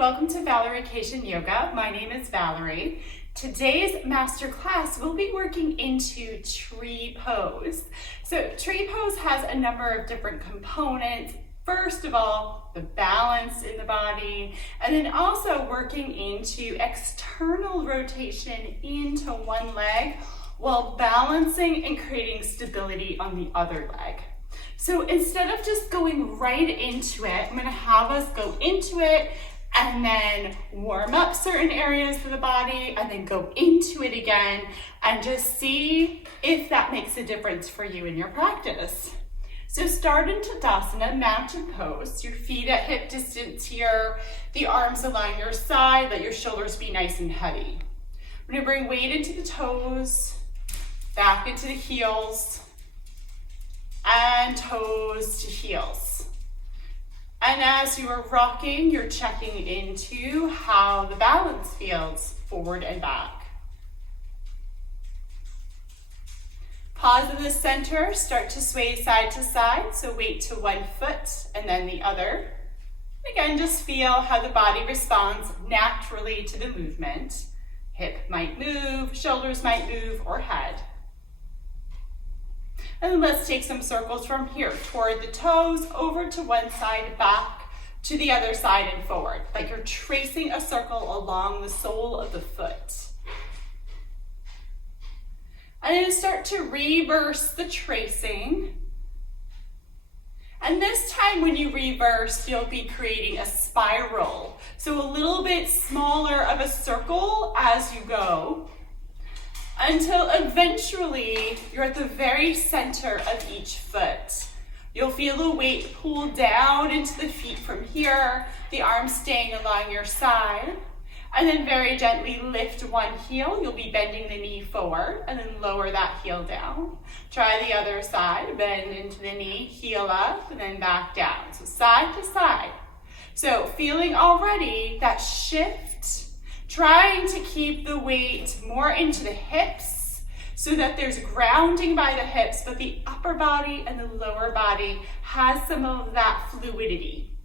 welcome to Vacation Yoga. My name is Valerie. Today's master class we'll be working into tree pose. So tree pose has a number of different components. First of all, the balance in the body, and then also working into external rotation into one leg while balancing and creating stability on the other leg. So instead of just going right into it, I'm going to have us go into it and then warm up certain areas for the body and then go into it again and just see if that makes a difference for you in your practice. So start in Tadasana, mountain pose, your feet at hip distance here, the arms align your side, let your shoulders be nice and heavy. We're going to bring weight into the toes, back into the heels, and toes to heels. And as you are rocking, you're checking into how the balance feels forward and back. Pause in the center, start to sway side to side, so weight to one foot and then the other. Again, just feel how the body responds naturally to the movement. Hip might move, shoulders might move, or head. And then let's take some circles from here, toward the toes, over to one side, back to the other side and forward, like you're tracing a circle along the sole of the foot. And then start to reverse the tracing. And this time when you reverse, you'll be creating a spiral. So a little bit smaller of a circle as you go, until eventually you're at the very center of each foot. You'll feel the weight pull down into the feet from here, the arms staying along your side, and then very gently lift one heel. You'll be bending the knee forward and then lower that heel down. Try the other side, bend into the knee, heel up, and then back down. So side to side. So feeling already that shift, trying to keep the weight more into the hips so that there's grounding by the hips, but the upper body and the lower body has some of that fluidity.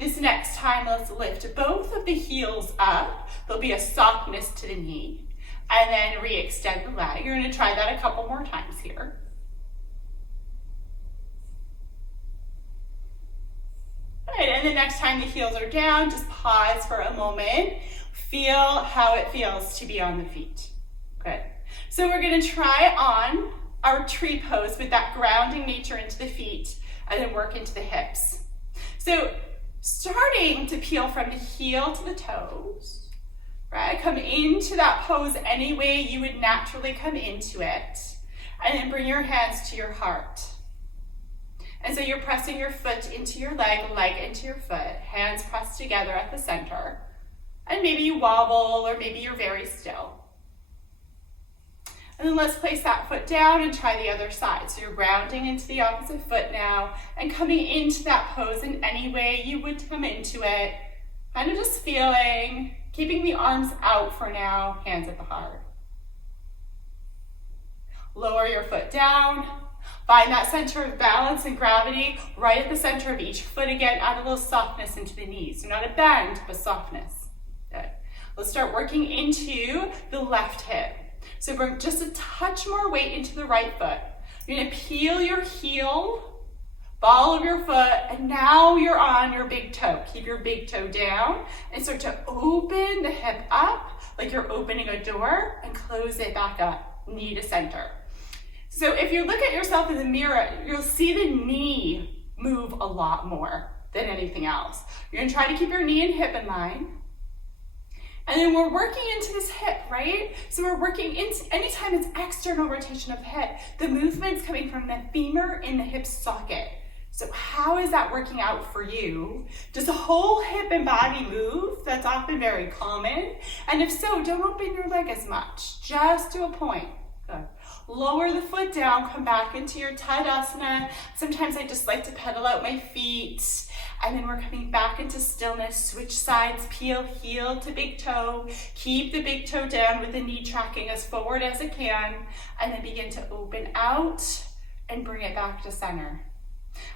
This next time, let's lift both of the heels up. There'll be a softness to the knee, and then re-extend the leg. You're going to try that a couple more times here. Good, and the next time the heels are down, just pause for a moment. Feel how it feels to be on the feet. Good. So we're going to try on our tree pose with that grounding nature into the feet and then work into the hips. So starting to peel from the heel to the toes, right? Come into that pose any way you would naturally come into it, and then bring your hands to your heart. And so you're pressing your foot into your leg into your foot, hands pressed together at the center. And maybe you wobble, or maybe you're very still. And then let's place that foot down and try the other side. So you're grounding into the opposite foot now and coming into that pose in any way you would come into it. Kind of just feeling, keeping the arms out for now, hands at the heart. Lower your foot down. Find that center of balance and gravity right at the center of each foot again. Add a little softness into the knees. So not a bend, but softness. Good. Let's start working into the left hip. So bring just a touch more weight into the right foot. You're going to peel your heel, ball of your foot, and now you're on your big toe. Keep your big toe down and start to open the hip up like you're opening a door and close it back up, knee to center. So if you look at yourself in the mirror, you'll see the knee move a lot more than anything else. You're going to try to keep your knee and hip in line. And then we're working into this hip, right? So we're working into, anytime it's external rotation of the hip, the movement's coming from the femur in the hip socket. So how is that working out for you? Does the whole hip and body move? That's often very common. And if so, don't open your leg as much, just to a point. Good. Lower the foot down, come back into your Tadasana. Sometimes I just like to pedal out my feet. And then we're coming back into stillness. Switch sides, peel heel to big toe. Keep the big toe down with the knee tracking as forward as it can. And then begin to open out and bring it back to center.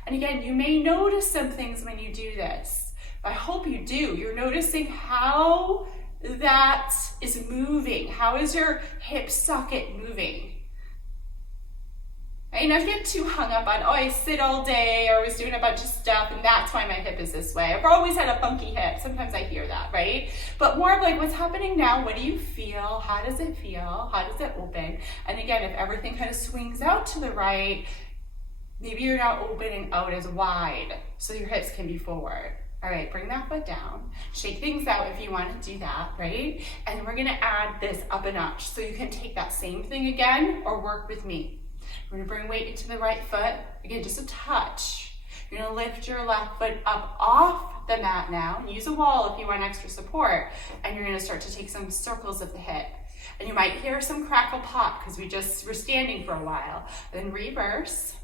And again, you may notice some things when you do this. I hope you do. You're noticing how that is moving. How is your hip socket moving? Right? Not get too hung up on, oh, I sit all day or I was doing a bunch of stuff and that's why my hip is this way. I've always had a funky hip. Sometimes I hear that, right? But more of like, what's happening now? What do you feel? How does it feel? How does it open? And again, if everything kind of swings out to the right, maybe you're not opening out as wide so your hips can be forward. All right, bring that foot down. Shake things out if you want to do that, right? And we're gonna add this up a notch. So you can take that same thing again or work with me. We're gonna bring weight into the right foot. Again, just a touch. You're gonna lift your left foot up off the mat now. Use a wall if you want extra support. And you're gonna start to take some circles of the hip. And you might hear some crackle pop because we're standing for a while. Then reverse.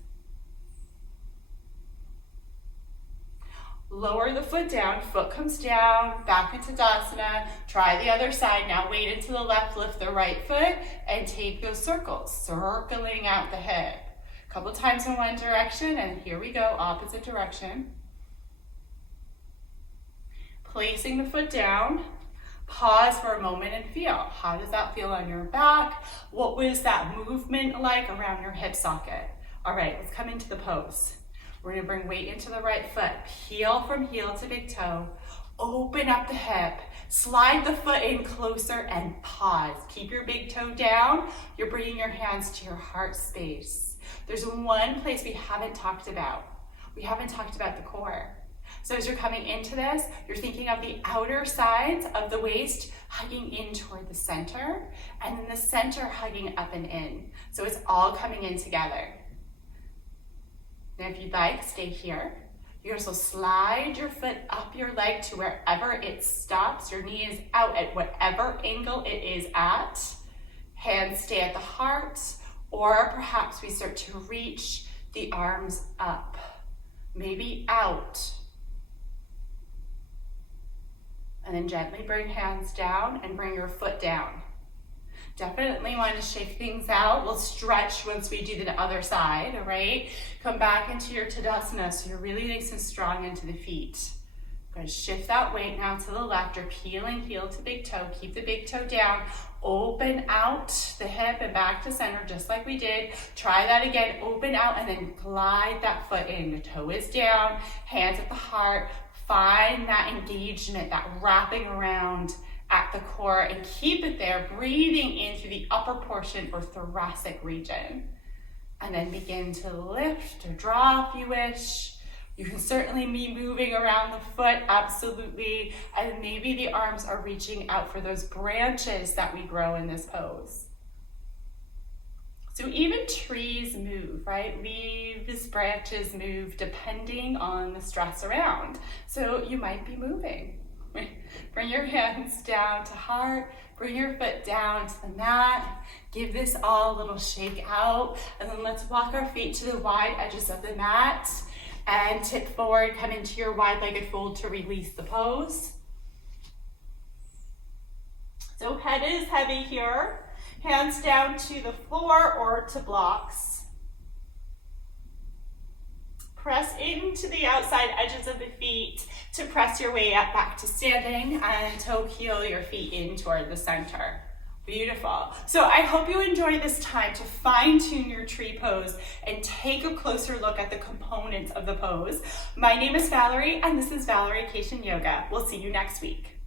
Lower the foot down, foot comes down, back into Asana. Try the other side. Now weight into the left, lift the right foot, and take those circles, circling out the hip. A couple times in one direction, and here we go, opposite direction. Placing the foot down, pause for a moment and feel. How does that feel on your back? What was that movement like around your hip socket? All right, let's come into the pose. We're gonna bring weight into the right foot, peel from heel to big toe, open up the hip, slide the foot in closer and pause. Keep your big toe down. You're bringing your hands to your heart space. There's one place we haven't talked about. We haven't talked about the core. So as you're coming into this, you're thinking of the outer sides of the waist hugging in toward the center, and then the center hugging up and in. So it's all coming in together. Now, if you'd like, stay here. You're also slide your foot up your leg to wherever it stops. Your knee is out at whatever angle it is at. Hands stay at the heart, or perhaps we start to reach the arms up, maybe out. And then gently bring hands down and bring your foot down. Definitely want to shake things out. We'll stretch once we do the other side, all right? Come back into your Tadasana so you're really nice and strong into the feet. Going to shift that weight now to the left. You're peeling heel to big toe. Keep the big toe down. Open out the hip and back to center just like we did. Try that again. Open out and then glide that foot in. The toe is down, hands at the heart. Find that engagement, that wrapping around at the core, and keep it there, breathing in through the upper portion or thoracic region. And then begin to lift or draw if you wish. You can certainly be moving around the foot, absolutely. And maybe the arms are reaching out for those branches that we grow in this pose. So even trees move, right? Leaves, branches move depending on the stress around. So you might be moving. Bring your hands down to heart, bring your foot down to the mat, give this all a little shake out, and then let's walk our feet to the wide edges of the mat and tip forward, come into your wide-legged fold to release the pose. So head is heavy here, hands down to the floor or to blocks. Press into the outside edges of the feet to press your way up back to standing, and toe heel your feet in toward the center. Beautiful. So I hope you enjoy this time to fine tune your tree pose and take a closer look at the components of the pose. My name is Valerie, and this is Valerie Cation Yoga. We'll see you next week.